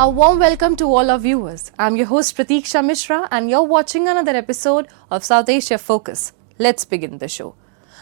A warm welcome to all our viewers. I'm your host Pratiksha Mishra and you're watching another episode of South Asia Focus. Let's begin the show.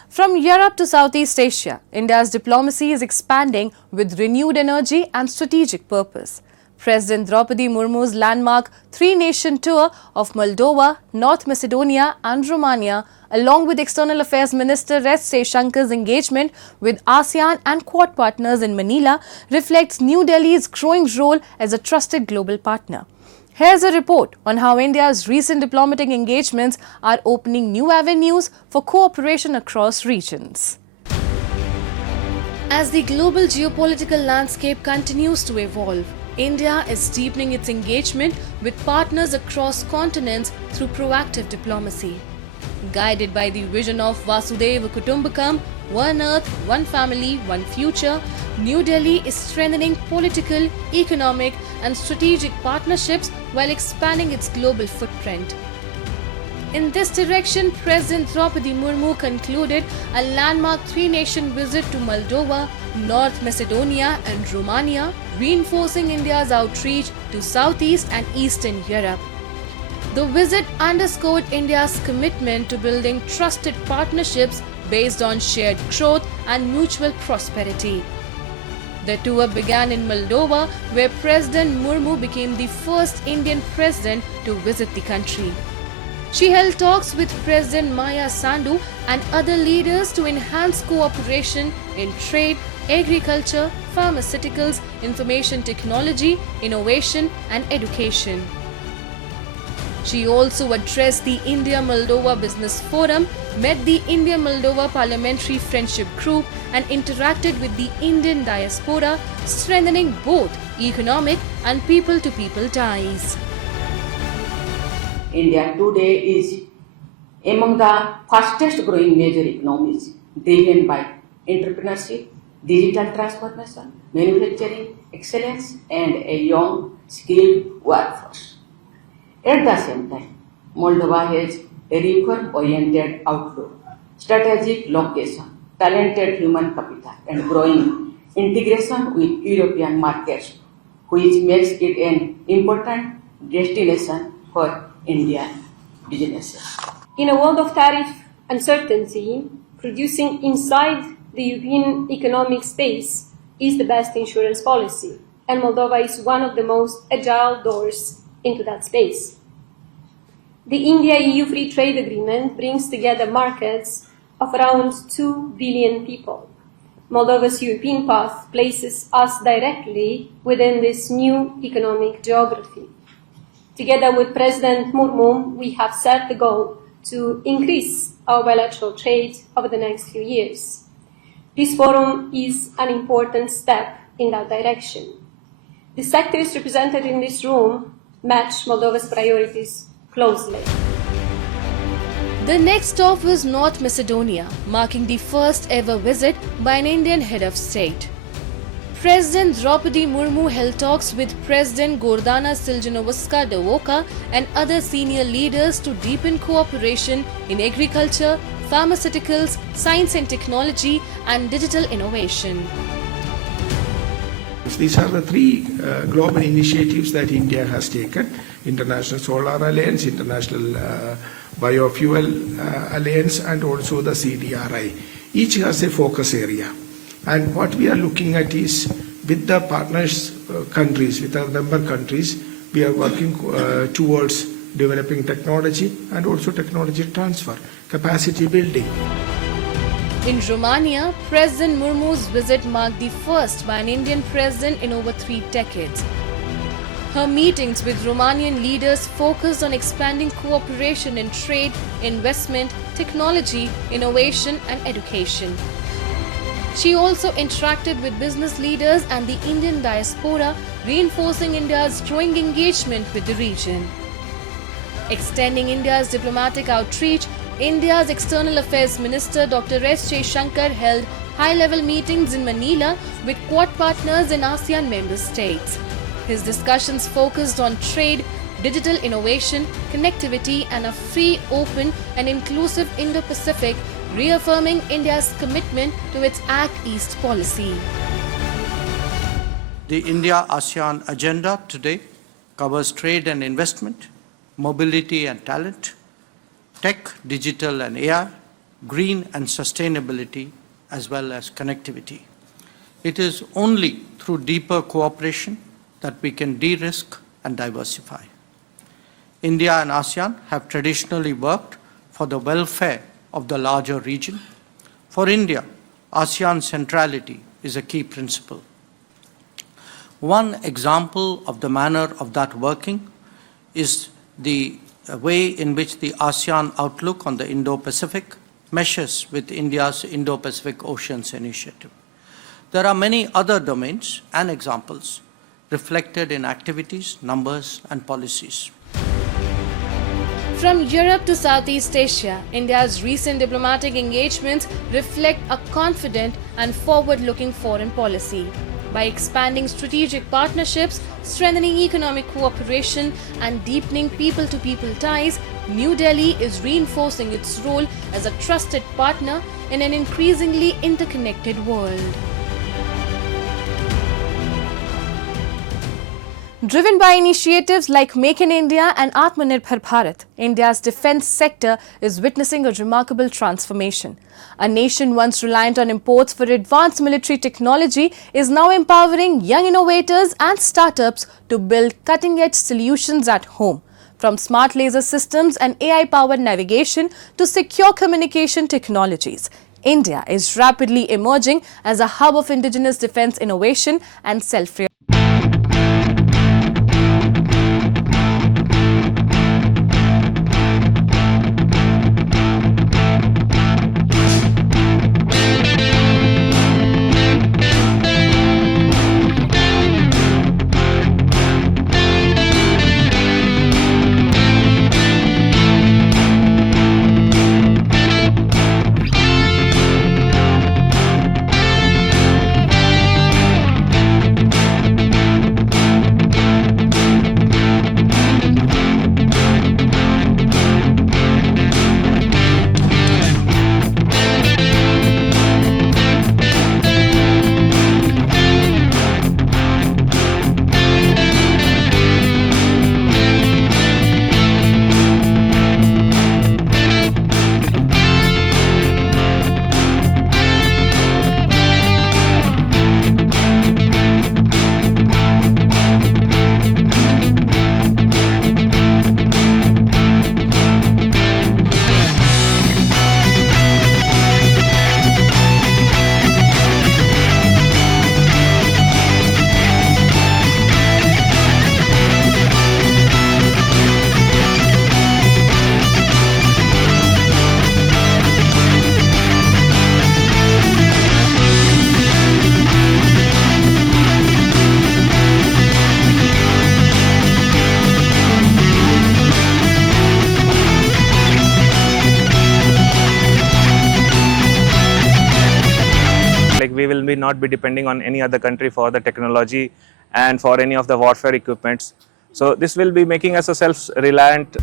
From Europe to Southeast Asia, India's diplomacy is expanding with renewed energy and strategic purpose. President Droupadi Murmu's landmark three-nation tour of Moldova, North Macedonia and Romania, along with External Affairs Minister Jaishankar's engagement with ASEAN and Quad partners in Manila, reflects New Delhi's growing role as a trusted global partner. Here's a report on how India's recent diplomatic engagements are opening new avenues for cooperation across regions. As the global geopolitical landscape continues to evolve, India is deepening its engagement with partners across continents through proactive diplomacy. Guided by the vision of Vasudhaiva Kutumbakam, One Earth, One Family, One Future, New Delhi is strengthening political, economic and strategic partnerships while expanding its global footprint. In this direction, President Droupadi Murmu concluded a landmark three-nation visit to Moldova, North Macedonia and Romania, reinforcing India's outreach to Southeast and Eastern Europe. The visit underscored India's commitment to building trusted partnerships based on shared growth and mutual prosperity. The tour began in Moldova, where President Murmu became the first Indian president to visit the country. She held talks with President Maya Sandu and other leaders to enhance cooperation in trade, agriculture, pharmaceuticals, information technology, innovation and education. She also addressed the India-Moldova Business Forum, met the India-Moldova Parliamentary Friendship Group and interacted with the Indian diaspora, strengthening both economic and people-to-people ties. India today is among the fastest growing major economies, driven by entrepreneurship, digital transformation, manufacturing excellence and a young, skilled workforce. At the same time, Moldova has a reform-oriented outlook, strategic location, talented human capital and growing integration with European markets, which makes it an important destination for Indian businesses. In a world of tariff uncertainty, producing inside the European economic space is the best insurance policy, and Moldova is one of the most agile doors into that space. The India-EU Free Trade Agreement brings together markets of around 2 billion people. Moldova's European path places us directly within this new economic geography. Together with President Murmu, we have set the goal to increase our bilateral trade over the next few years. This forum is an important step in that direction. The sectors represented in this room match Moldova's priorities closely. The next stop was North Macedonia, marking the first ever visit by an Indian head of state. President Droupadi Murmu held talks with President Gordana Siljanovska-Dovoka and other senior leaders to deepen cooperation in agriculture, pharmaceuticals, science and technology, and digital innovation. These are the three global initiatives that India has taken: International Solar Alliance, International Biofuel Alliance, and also the CDRI. Each has a focus area. And what we are looking at is, with the partners countries, with our member countries, we are working towards developing technology and also technology transfer, capacity building. In Romania, President Murmu's visit marked the first by an Indian president in over 3 decades. Her meetings with Romanian leaders focused on expanding cooperation in trade, investment, technology, innovation and education. She also interacted with business leaders and the Indian diaspora, reinforcing India's growing engagement with the region. Extending India's diplomatic outreach, India's External Affairs Minister Dr. S. Jaishankar held high-level meetings in Manila with Quad partners in ASEAN member states. His discussions focused on trade, digital innovation, connectivity and a free, open and inclusive Indo-Pacific, reaffirming India's commitment to its Act East policy. The India-ASEAN agenda today covers trade and investment, mobility and talent, tech, digital and AI, green and sustainability, as well as connectivity. It is only through deeper cooperation that we can de-risk and diversify. India and ASEAN have traditionally worked for the welfare of the larger region. For India, ASEAN centrality is a key principle. One example of the manner of that working is the way in which the ASEAN outlook on the Indo-Pacific meshes with India's Indo-Pacific Oceans Initiative. There are many other domains and examples reflected in activities, numbers, and policies. From Europe to Southeast Asia, India's recent diplomatic engagements reflect a confident and forward-looking foreign policy. By expanding strategic partnerships, strengthening economic cooperation, and deepening people-to-people ties, New Delhi is reinforcing its role as a trusted partner in an increasingly interconnected world. Driven by initiatives like Make in India and Atmanirbhar Bharat, India's defence sector is witnessing a remarkable transformation. A nation once reliant on imports for advanced military technology is now empowering young innovators and startups to build cutting-edge solutions at home. From smart laser systems and AI-powered navigation to secure communication technologies, India is rapidly emerging as a hub of indigenous defence innovation and self-reliance. We will not be depending on any other country for the technology and for any of the warfare equipments. So this will be making us a self-reliant.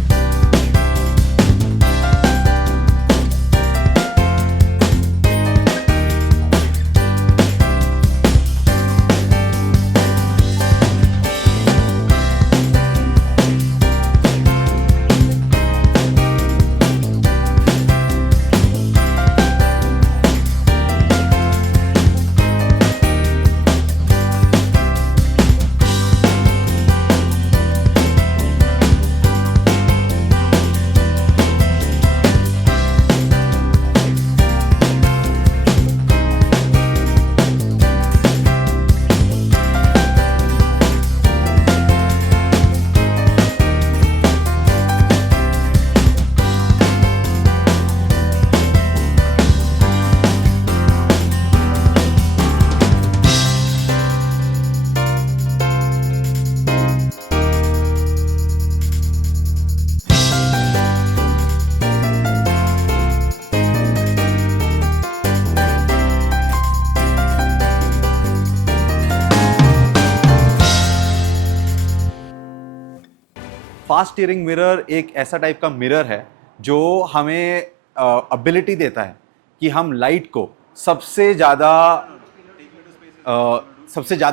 Fast steering mirror एक ऐसा type का mirror है जो हमें ability देता है कि हम लाइट को सबसे ज़्यादा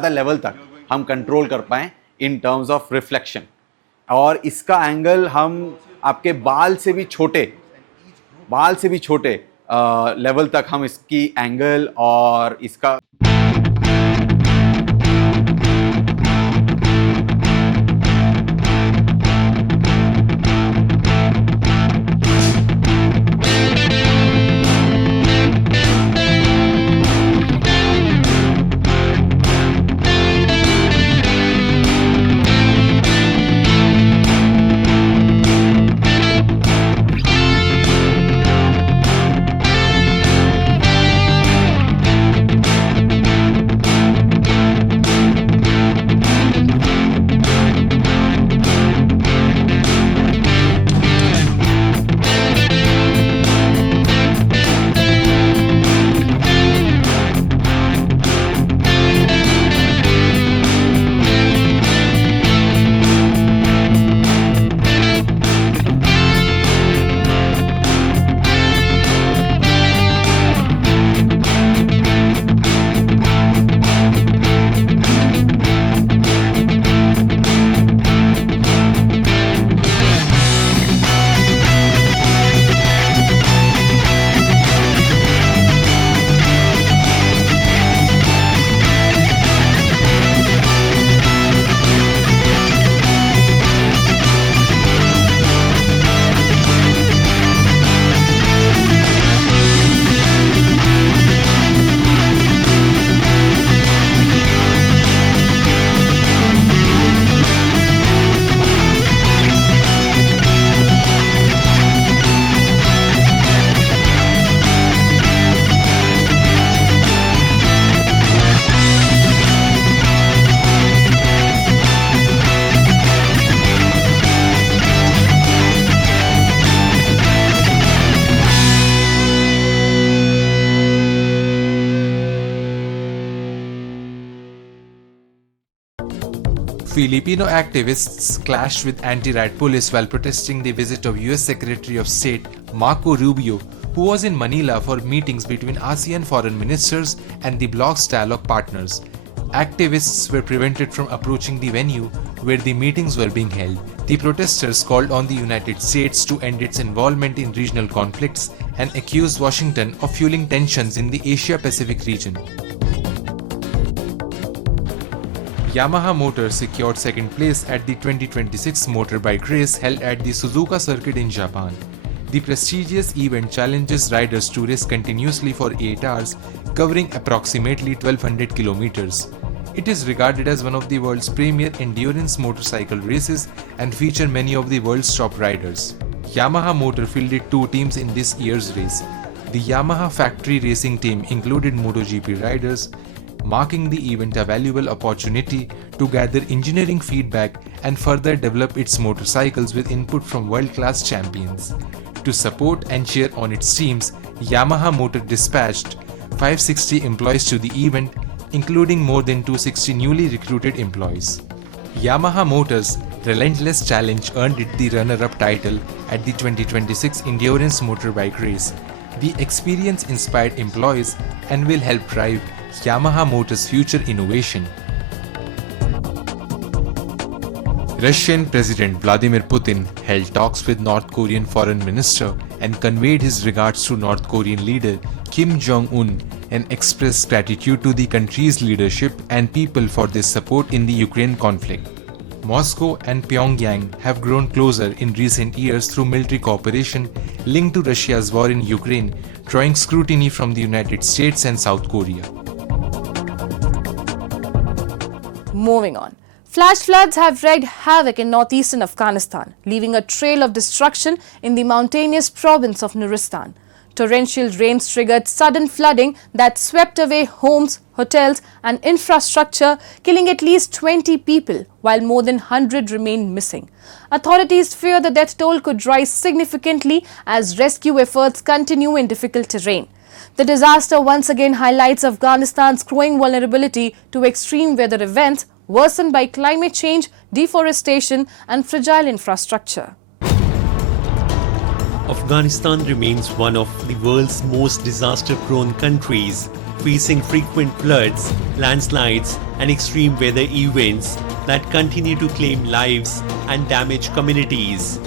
लेवल तक हम कंट्रोल कर पाएँ इन टर्म्स ऑफ रिफ्लेक्शन। और इसका एंगल हम आपके बाल से भी छोटे लेवल तक हम इसकी एंगल और इसका Filipino activists clashed with anti-riot police while protesting the visit of US Secretary of State Marco Rubio, who was in Manila for meetings between ASEAN foreign ministers and the bloc's dialogue partners. Activists were prevented from approaching the venue where the meetings were being held. The protesters called on the United States to end its involvement in regional conflicts and accused Washington of fueling tensions in the Asia-Pacific region. Yamaha Motor secured second place at the 2026 motorbike race held at the Suzuka circuit in Japan. The prestigious event challenges riders to race continuously for 8 hours, covering approximately 1200 kilometers. It is regarded as one of the world's premier endurance motorcycle races and feature many of the world's top riders. Yamaha Motor fielded 2 teams in this year's race. The Yamaha factory racing team included MotoGP riders, marking the event a valuable opportunity to gather engineering feedback and further develop its motorcycles with input from world-class champions. To support and cheer on its teams, Yamaha Motor dispatched 560 employees to the event, including more than 260 newly recruited employees. Yamaha Motor's relentless challenge earned it the runner-up title at the 2026 Endurance Motorbike Race. The experience inspired employees and will help drive Yamaha Motor's future innovation. Russian President Vladimir Putin held talks with North Korean Foreign Minister and conveyed his regards to North Korean leader Kim Jong-un and expressed gratitude to the country's leadership and people for their support in the Ukraine conflict. Moscow and Pyongyang have grown closer in recent years through military cooperation linked to Russia's war in Ukraine, drawing scrutiny from the United States and South Korea. Moving on. Flash floods have wreaked havoc in northeastern Afghanistan, leaving a trail of destruction in the mountainous province of Nuristan. Torrential rains triggered sudden flooding that swept away homes, hotels and infrastructure, killing at least 20 people, while more than 100 remain missing. Authorities fear the death toll could rise significantly as rescue efforts continue in difficult terrain. The disaster once again highlights Afghanistan's growing vulnerability to extreme weather events worsened by climate change, deforestation and fragile infrastructure. Afghanistan remains one of the world's most disaster-prone countries, facing frequent floods, landslides, and extreme weather events that continue to claim lives and damage communities.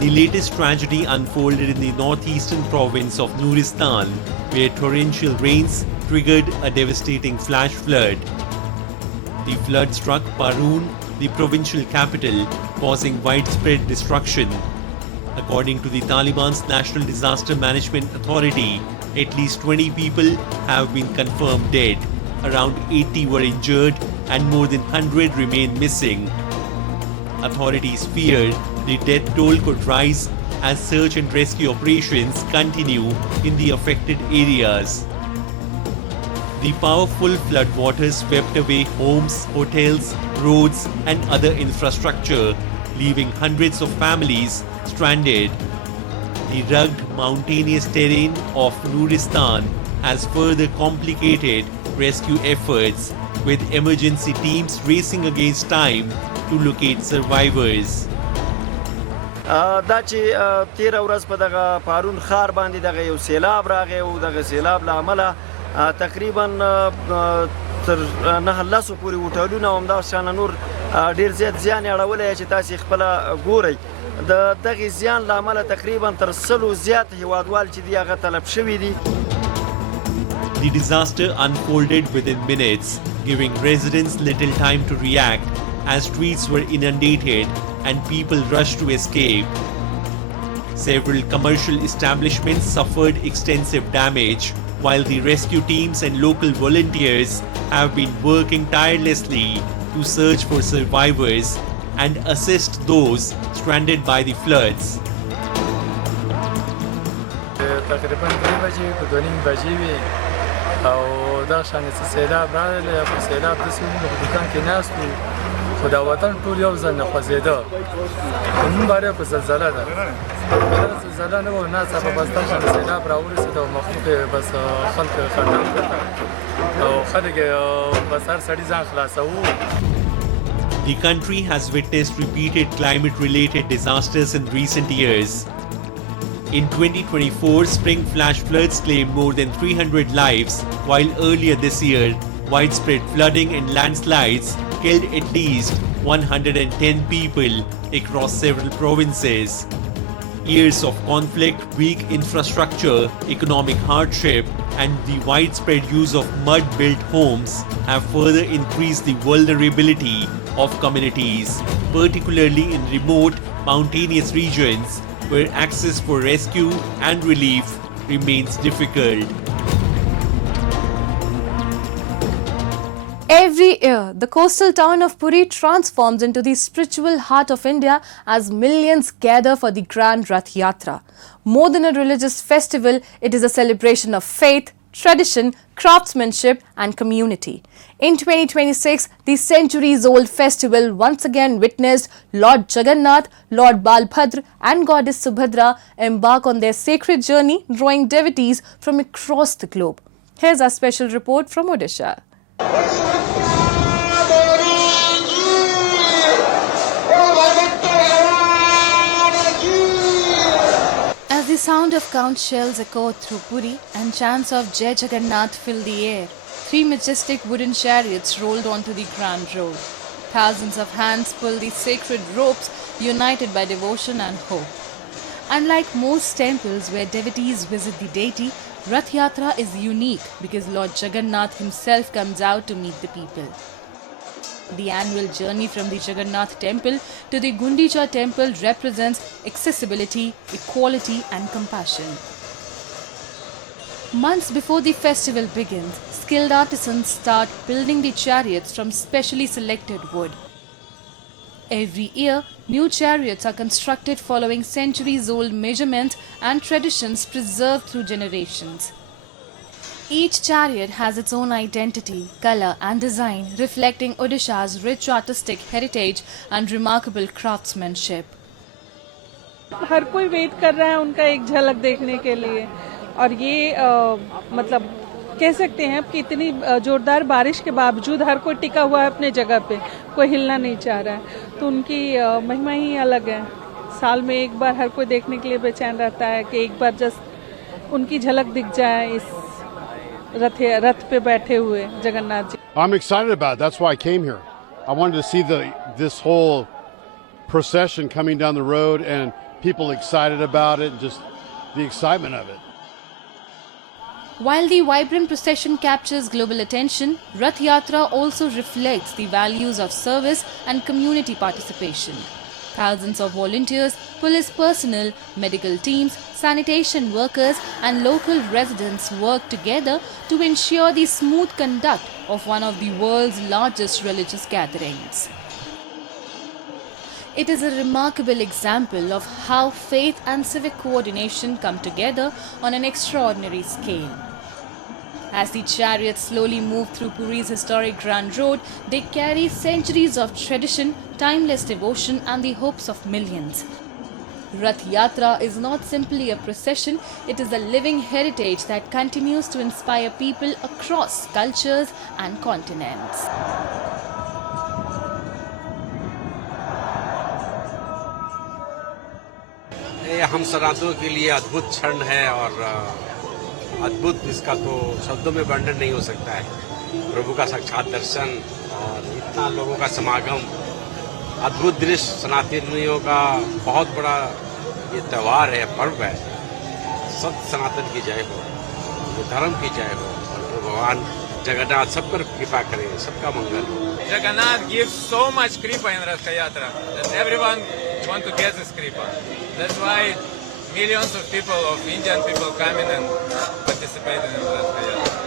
The latest tragedy unfolded in the northeastern province of Nuristan, where torrential rains triggered a devastating flash flood. The flood struck Parun, the provincial capital, causing widespread destruction. According to the Taliban's National Disaster Management Authority, at least 20 people have been confirmed dead, around 80 were injured, and more than 100 remain missing. Authorities feared the death toll could rise as search and rescue operations continue in the affected areas. The powerful floodwaters swept away homes, hotels, roads, and other infrastructure, leaving hundreds of families stranded. The rugged mountainous terrain of Nuristan has further complicated rescue efforts, with emergency teams racing against time to locate survivors. دا چې 13 ورځ په دغه پارون ښار باندې دغه یو سیلاب راغی او دغه سیلاب له امله تقریبا تر 9 پورې هوټلونه او همدغه شانه نور ډېر زیات زیان یې اړولی چې تاسې خپله ګورئ د دغې زیان له امله تقریبا تر 100 زیات هیوادوال چې دي هغه تلف شوي دي. The disaster unfolded within minutes, giving residents little time to react as streets were inundated and people rushed to escape. Several commercial establishments suffered extensive damage, while the rescue teams and local volunteers have been working tirelessly to search for survivors and assist those stranded by the floods. تقریبا 3 بجې په 2:30 بجې وي او دا شانې څه سیلاب راغلی او په سیلاب داسې موږ په دوکان کې ناست وو خو دا وطن ټول یو ځل نه خوځېده خو نن باره په زلزله ده زلزله نه وه ناڅاپه بس دا شانې سیلاب راورسېد او مخلوق یې بس خلک خندان کړه او خلک بس هر سړي ځان خلاصوو. The country has witnessed repeated climate-related disasters in recent years. In 2024, spring flash floods claimed more than 300 lives, while earlier this year, widespread flooding and landslides killed at least 110 people across several provinces. Years of conflict, weak infrastructure, economic hardship, and the widespread use of mud-built homes have further increased the vulnerability of communities, particularly in remote, mountainous regions where access for rescue and relief remains difficult. Every year, the coastal town of Puri transforms into the spiritual heart of India as millions gather for the grand Rath Yatra. More than a religious festival, it is a celebration of faith, tradition, craftsmanship and community. In 2026, the centuries-old festival once again witnessed Lord Jagannath, Lord Balbhadra and Goddess Subhadra embark on their sacred journey, drawing devotees from across the globe. Here's our special report from Odisha. As the sound of conch shells echoed through Puri and chants of Jai Jagannath filled the air, 3 majestic wooden chariots rolled onto the grand road. Thousands of hands pulled the sacred ropes, united by devotion and hope. Unlike most temples where devotees visit the deity, Rath Yatra is unique because Lord Jagannath himself comes out to meet the people. The annual journey from the Jagannath temple to the Gundicha temple represents accessibility, equality and compassion. Months before the festival begins, skilled artisans start building the chariots from specially selected wood. Every year, new chariots are constructed following centuries-old measurements and traditions preserved through generations. Each chariot has its own identity, color and design, reflecting Odisha's rich artistic heritage and remarkable craftsmanship. हर कोई wait कर रहा है उनका एक झलक देखने के लिए और ये मतलब कह सकते हैं कि इतनी जोरदार बारिश के बावजूद हर कोई टिका हुआ है अपने जगह पे, कोई हिलना नहीं चाह रहा है, तो उनकी महिमा ही अलग है. साल में एक बार हर कोई देखने के लिए बेचैन रहता है कि एक बार जस्ट उनकी झलक दिख जाए इस रथ पे बैठे हुए Jagannath ji. I'm excited about it. That's why I came here. I wanted to see this whole procession coming down the road and people excited about it and just the excitement of it. While the vibrant procession captures global attention, Rath Yatra also reflects the values of service and community participation. Thousands of volunteers, police personnel, medical teams, sanitation workers and local residents work together to ensure the smooth conduct of one of the world's largest religious gatherings. It is a remarkable example of how faith and civic coordination come together on an extraordinary scale. As the chariots slowly move through Puri's historic Grand Road, they carry centuries of tradition, timeless devotion and the hopes of millions. Rath Yatra is not simply a procession, it is a living heritage that continues to inspire people across cultures and continents. ये हम सनातनों के लिए अद्भुत क्षण है और अद्भुत इसका तो शब्दों में वर्णन नहीं हो सकता है. प्रभु का साक्षात दर्शन और इतना लोगों का समागम, अद्भुत दृश्य. सनातनियों का बहुत बड़ा ये त्यौहार है, पर्व है. सब सनातन की जय हो, ये धर्म की जय हो और भगवान जगन्नाथ सब पर कृपा करे, सबका मंगल हो. Jagannath gives so much kripa in Rath Yatra that everyone want to get this kripa. That's why millions of people, of Indian people, come in and participate in Rath Yatra.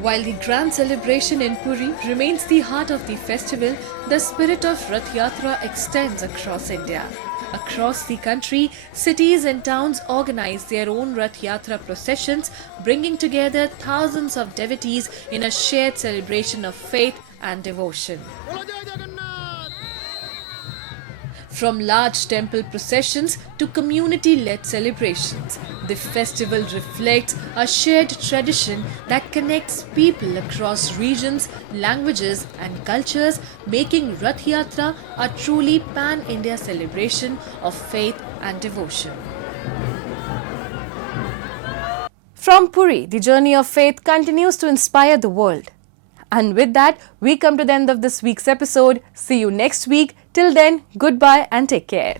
While the grand celebration in Puri remains the heart of the festival, the spirit of Rath Yatra extends across India. Across the country, cities and towns organize their own Rath Yatra processions, bringing together thousands of devotees in a shared celebration of faith and devotion. From large temple processions to community-led celebrations, the festival reflects a shared tradition that connects people across regions, languages and cultures, making Rath Yatra a truly pan-India celebration of faith and devotion. From Puri, the journey of faith continues to inspire the world. And with that, we come to the end of this week's episode. See you next week. Till then, goodbye and take care.